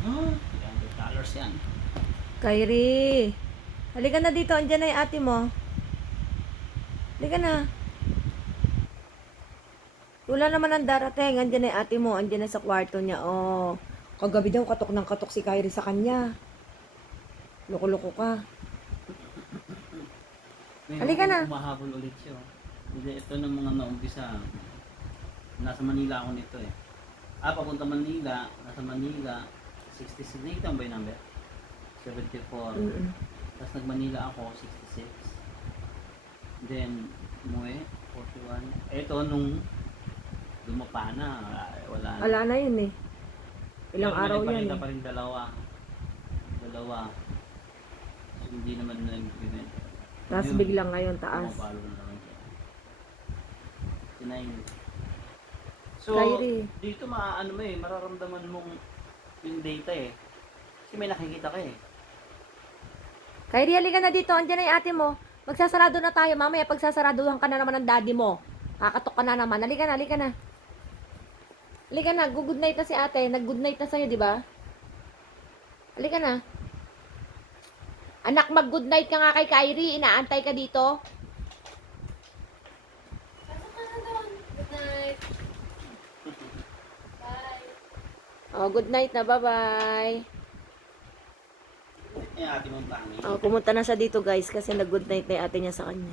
Ah, 300 dollars yan. Kyrie. Halika na dito. Andyan na yung ate mo. Halika na. Wala naman ang darating. Andyan na yung ate mo. Andyan na sa kwarto niya. Oh. Kagabi daw katok ng katok si Kyrie sa kanya. Loko-loko ka. Halika na. Umahabol ulit siya. oh. Hindi, ito ng mga naumpisa. Nasa Manila ako nito eh. Ah, papunta Manila. Nasa Manila. 66. Nakita mo ba yung number? 74. Mm-mm. Tapos nag-Manila ako, 66. Then, umuwi, 41. Ito, nung lumapa na, wala na. Wala na yun eh. Ilang Pero araw yan eh. pa rin dalawa. Dalawa. So, hindi naman nag-implement. Tapos Yun, biglang ngayon taas. Pumapalo na naman siya. Tinayin. So, Kyrie. dito maaano mo eh, mararamdaman mong yung data eh. Kasi may nakikita ka eh. Kyrie, halika na dito. Andyan na yung ate mo. Magsasarado na tayo. Mamaya pagsasaraduhan ka na naman ng daddy mo. Kakatok ka na naman. Halika na, halika na. Halika na. Good night na si ate. Nag-good night na sa'yo, di ba? Halika na. Anak, mag-good night ka nga kay Kyrie. Inaantay ka dito. Good night. Bye. Oh, good night na. Bye-bye. Oh, pumunta na siya dito, guys. Kasi nag-good night na yung ate niya sa kanya.